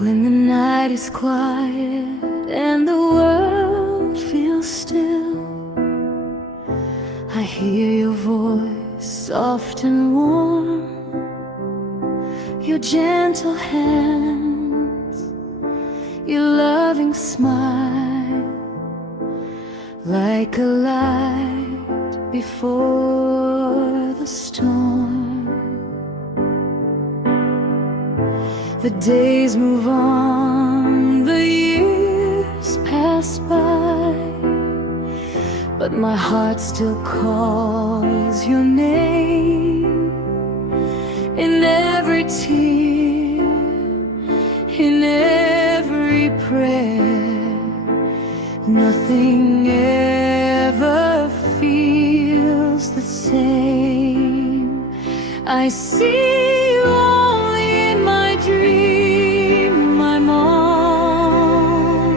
When the night is quiet and the world feels still, I hear your voice, soft and warm, your gentle hands, your loving smile, like a light before the storm. The days move on, the years pass by, but my heart still calls your name. In every tear, in every prayer, nothing ever feels the same. I see you only in my dream, my mom,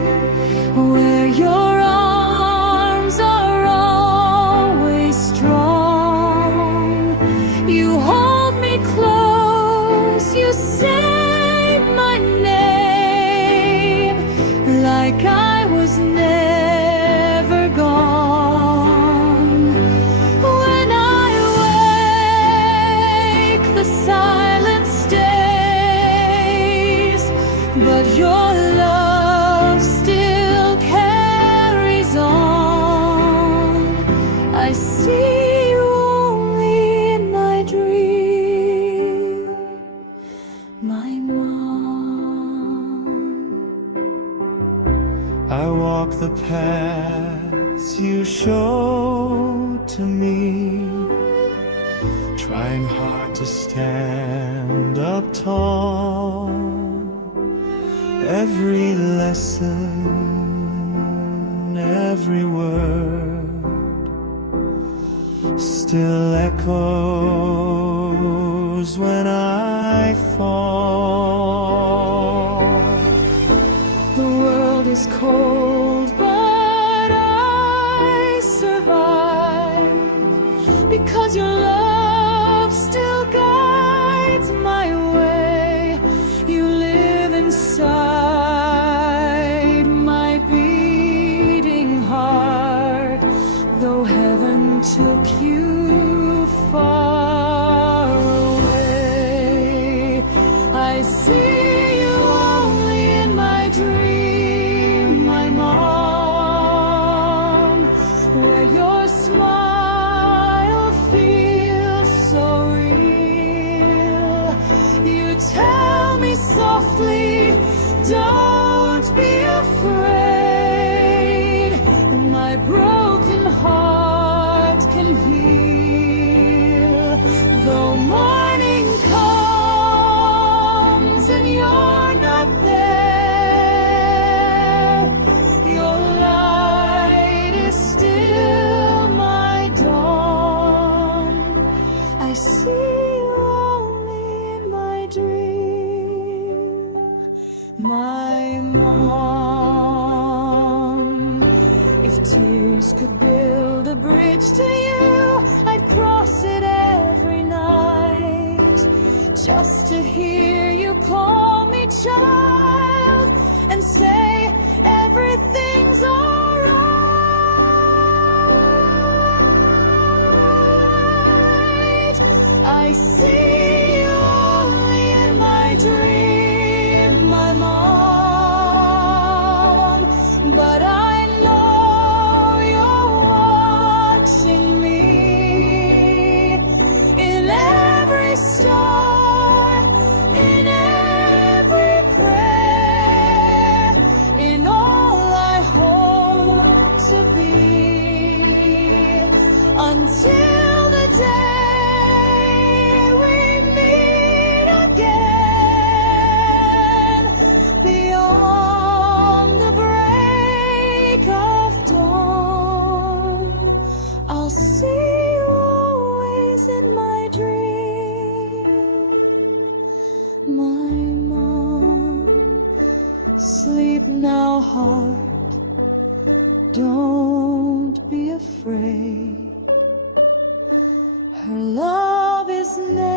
where your arms are always strong. You hold me close, you say my name, like I was never gone. When I wake, the silence stays, but your love still carries on. I see you only in my dream, my mom. I walk the paths you showed to me, trying hard to stand up tall. Every lesson, every word still echoes when I fall. The world is cold, but I survive because your love still guides my way. You live inside my beating heart, though heaven took you far away. I see you only in my dream, my mom, where your smile feels so real. You tell me softly, don't be afraid. My broken heart can heal, though morning comes and you're not there. Your light is still my dawn. I see you only in my dream, my mom. If tears could build a bridge to you, I'd cross it every night, just to hear you call me child and say everything's alright. I see you only in my dream, my mom, but I know you're watching me in every star, in every prayer, in all I hope to be, until the day we meet again, beyond the break of dawn. I'll see you always in my dream, my mom. Sleep now, heart, don't be afraid. Her love is never